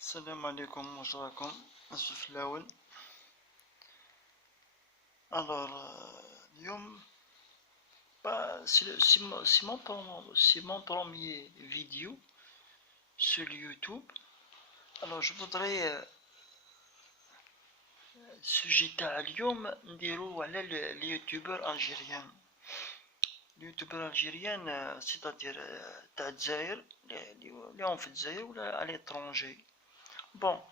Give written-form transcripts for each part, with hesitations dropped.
السلام عليكم، واش راكم؟ اسف في الاول. الوغ اليوم c'est mon premier vidéo sur YouTube. Alors je voudrais السوجي تاع اليوم نديرو على اليوتيوبر الجيريان. اليوتيوبر الجيريان سيتادير تاع الجزائر اللي هم في الجزائر ولا على لترونجي. بون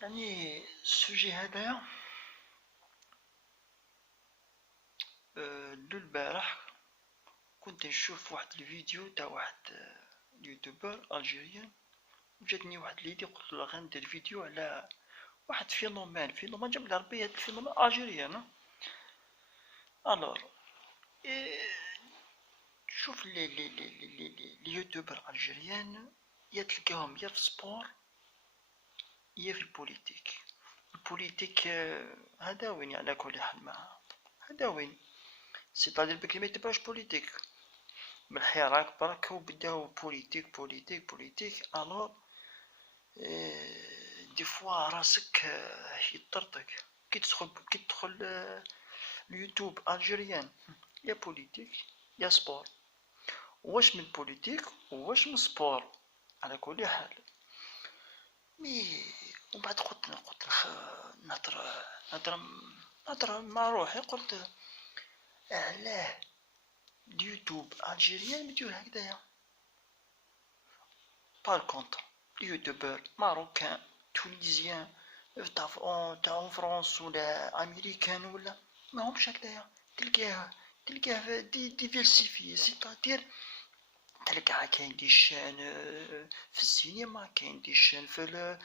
يعني السوجي هذايا البارح كنت نشوف واحد الفيديو تاع واحد اليوتيوبر الجيريان، وجاتني واحد ليدي قلت له غندير فيديو على واحد فينومين جاب بالعربية، هاد الفينومين الجيريان. الوغ شوف لي اليوتيوبر الجيريان يا تلقاهم يا في السبور يا في البوليتيك هذا وين على كل حال معاه هذا وين سيتادير بكري ما يتبعوش بوليتيك من الحراك برك وبداو بوليتيك. الوغ دي فوا راسك يطرطق كي تدخل اليوتيوب الجيريان يا بوليتيك يا سبور، واش من بوليتيك واش من سبور على كل حال. مي ومن بعد قلت نهضر مع روحي، قلت علاه اليوتيوب الجيريان مدير هكذايا؟ بار كونتر اليوتيوبر ماروكان تونيزيان تاع فرنسا ولا امريكان ولا ماهمش هكذايا، تلقاه ديفيرسيفي، سيتادير تلقاه كاين دي شان في السينما، كاين دي شان في لا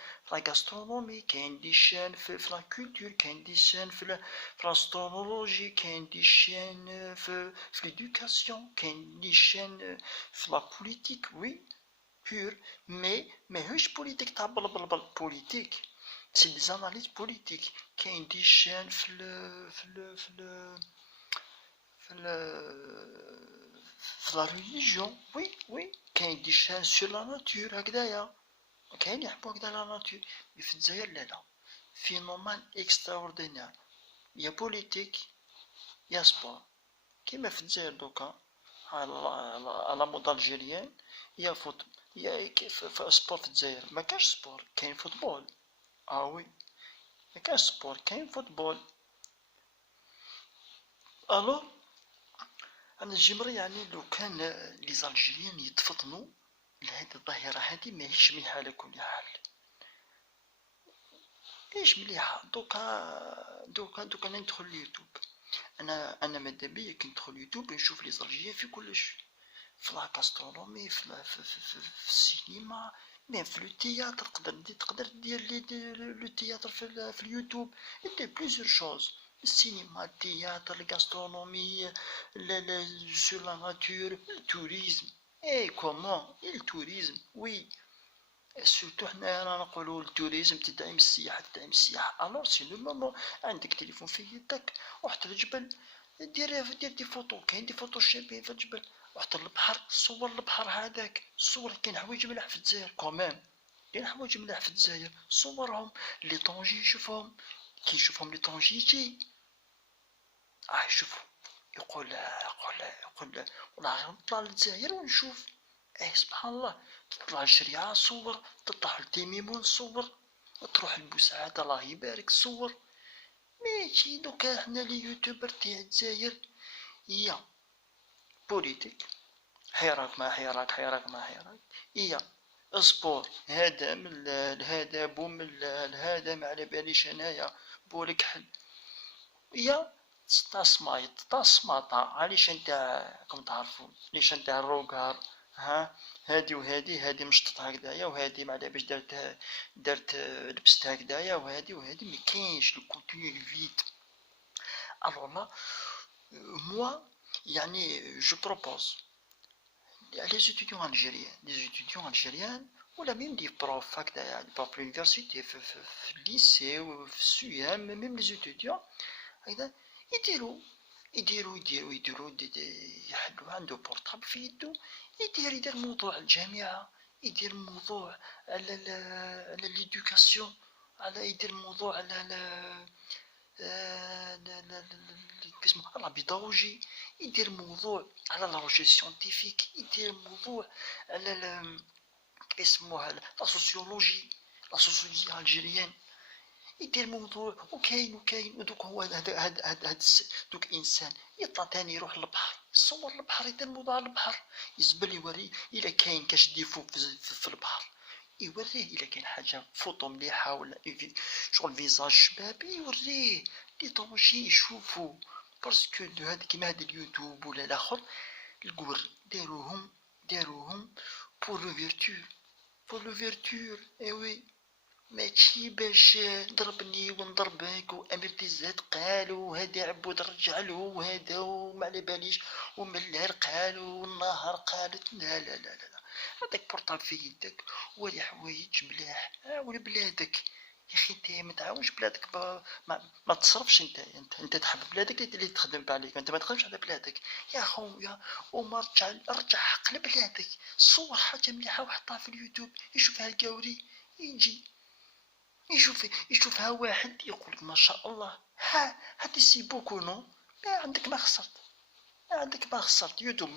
غاسترونومي، كاين دي شان في لا كولتور، كاين دي شان في لاسترونولوجي، كاين دي شان في ليدوكاسيون، كاين دي شان في لا بوليتيك. وي pur مي ماهوش بوليتيك تاع بل بوليتيك، سي دي زاناليز بوليتيك. كاين دي شان في لا ريليجيون. وي كاين دي شان سور لا ناتور هكذايا، كاين يحبو هكذا لا ناتور. مي في الجزائر لا فينومان اكستراوردينير، يا بوليتيك يا سبور. كيما في الجزائر دوكا على مود الجيريان يا فوت يا كيف في سبور. في الجزائر ما كاش سبور، كاين فوتبول. وي ما كاش سبور كاين فوتبول. الو انا جمري يعني لو كان لي زالجيريان يتفطنوا لهاد الظاهرة هادي ماهيش مليحة على كل حال. ليش مليحة؟ دوكا ندخل اليوتيوب. انا مادابيا كي ندخل اليوتيوب نشوف لي زالجيريان في كلش، في لا غاسترونومي، في السينما، ميم في لو تياتر. تقدر دير لو تياتر في اليوتيوب. دير بليزيور شوز، السينما، التياتر، الغاسترونومي، سور لا ناتور، التوريزم. كومون التوريزم. وي سورتو حنا رانا نقولو التوريزم تدعم السياحة. الوغ سي لو مومون عندك تليفون في يدك، رحت للجبل دير دي فوتو، كاين دي فوتو شابين في الجبل. رحت للبحر صور البحر هذاك، صور. كاين حوايج ملاح في الجزائر كومام، كاين حوايج ملاح في الجزائر صورهم. لي طونجي يشوفهم، كي يشوفهم لي طونجي يجي يشوفهم يقول والله نطلع للجزائر ونشوف. سبحان الله، تطلع للشريعة صور، تطلع لتيميمون صور، تروح لبوسعادة الله يبارك صور. ماشي دوكا حنا لي يوتيوبر تاع الجزائر يا بوليتيك، حراك ما يا سبور، هذا ملال هذا بو ملال هذا ما على باليش انايا بولك حل. يا تصماطة علاش نتاع راكم تعرفون ليش نتاع الروكار. هادي مشطط هكذايا، وهادي ما على باش درت لبست هكذايا، وهادي مكاينش لو كونتوني فيد. الوغ لا موا يعني جو بروبوز لي زيتيديون الجيريان ولا ميم دي بروف هكذايا، دي بروف لونيفرسيتي في الليسي وفي السيام، ميم لي زيتيديون هكذا يديروا يحلوا عنده بورطابل في يدو، يدير موضوع الجامعة، يدير موضوع على على ليدوكاسيون، على يدير موضوع على اسمه على البيداغوجي، يدير موضوع على لا روشيش سيونتيفيك، يدير موضوع على اسمه لا سوسيولوجي، لا سوسيولوجي الجيريان، يدير موضوع وكاين ودوك هو هاد دوك انسان يطلع تاني يروح للبحر، يصور البحر، يدير موضوع على البحر، يزبل يوري الا كاين كاش ديفو في البحر، يوريه الا كاين حاجه فوطو مليحه ولا شغل فيزاج شباب، يوريه لي طونجي يشوفوا، باسكو هاد كيما هاد اليوتيوب ولا الاخر الكور داروهم بور لو فيرتور اي وي، ماشي باش ضربني ونضربك وامير الزاد قالوا هذا عبود رجعلو وهذا وما على باليش ومن الليل قالوا والنهار قالت، لا لا لا لا، هذاك بورطاب في يدك ولي حوايج ملاح، عاون بلادك يا اخي، انت ما تعاونش بلادك ما تصرفش، انت تحب بلادك اللي تخدم عليك، انت ما تخدمش على بلادك يا خويا، وما رجع حق لبلادك، صور حاجه مليحه وحطها في اليوتيوب يشوفها القاوري، يشوفها واحد يقول ما شاء الله، هادي سي بوكو نو، ما عندك ما خسرت، يوتيوب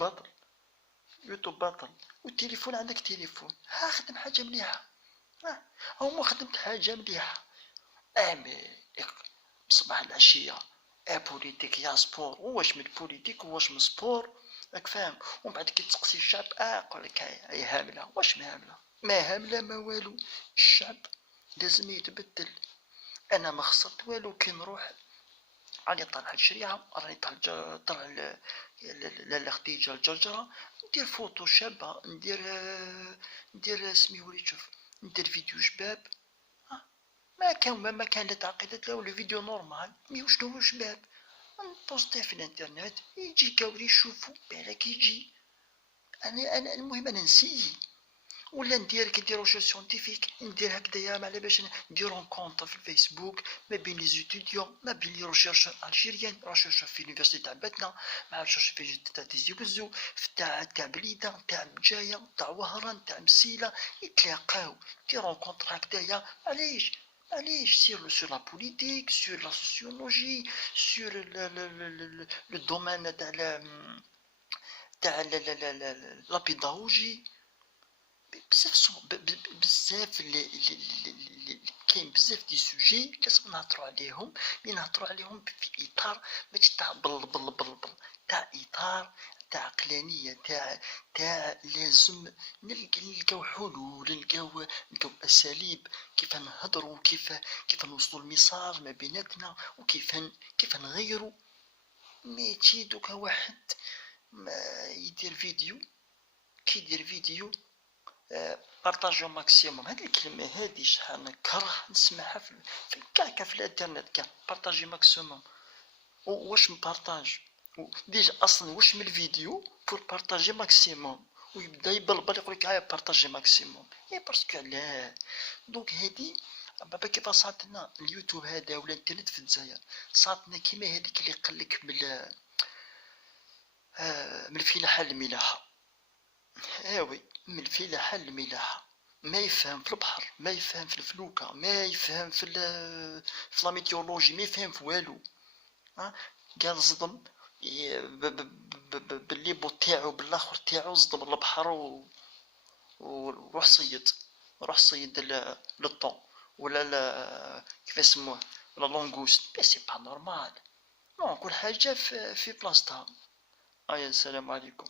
باطل، والتليفون عندك تليفون، خدم حاجه مليحه، هو ما خدمت حاجه مليحه، امي صباح العشيه بوليتيك يا سبور، واش من بوليتيك واش من سبور، راك فاهم، ومن بعد كي تسقسي الشعب يقول لك هي هامله، واش ما هامله ما والو، الشعب لازم يتبدل، انا ما خسرت والو كي نروح راني طالع الشريعه، راني طالع لاله خديجه الجرجره، ندير فوتو شابه، ندير سميولي شوف، ندير فيديو شباب، ما كان لا تعقيدات لا ولا فيديو نورمال، مي وشنو شباب، نبوستيه في الانترنت يجي كاوري يشوفو بالك يجي، انا المهم انا نسيي، ولا ندير كي ندير روشيرش سيونتيفيك، ندير هكذايا على باش ندير كونط في الفيسبوك ما بين لي زيتيديون، ما بين لي روشيرش الجيريان، روشيرش في لونيفرسيتي تاع باتنا، مع روشيرش في تاع تيزي وزو، تاع بليده، تاع بجايه، تاع وهران، تاع مسيله، يتلاقاو دير كونط هكذايا، معليش سير لا بوليتيك، سير لا سوسيولوجي، سير لو دومين تاع لا بيداغوجي، بزاف كاين بزاف دي سوجي لازم نهضروا عليهم، نهضروا عليهم في اطار ماشي تاع بل تاع اطار تاع عقلانيه، تاع لازم نلقاو حلول، نلقاو اساليب كيف نهضروا، كيف نوصلوا الميساج ما بيناتنا، كيف نغيروا، ماشي دوكا واحد ما يدير فيديو، كي يدير فيديو بارطاجيو ماكسيموم، هاد الكلمة هادي شحال نكره نسمعها في كاع في الانترنت كاع، بارطاجي ماكسيموم، واش نبارطاج ديجا اصلا واش من الفيديو بور بارطاجي ماكسيموم، ويبدا يبلبل يقولك بارطاجي ماكسيموم، باسكو علاه، دونك هادي بابا كيف صارتنا اليوتيوب هذا ولا الانترنت في الجزائر، صارتنا كيما هذيك اللي قالك من الفلاحة للملاحة، وي من الفلاحة للملاحة، ما يفهم في البحر، ما يفهم في الفلوكة، ما يفهم في لاميتيولوجي، ما يفهم في والو، قال صدم بالليبو تاعو بالاخر تاعو، صدم البحر وروح صيد للطون ولا كيف يسموه ولا لونغوست، بس سي با نورمال، كل حاجة في بلاصتها. السلام عليكم.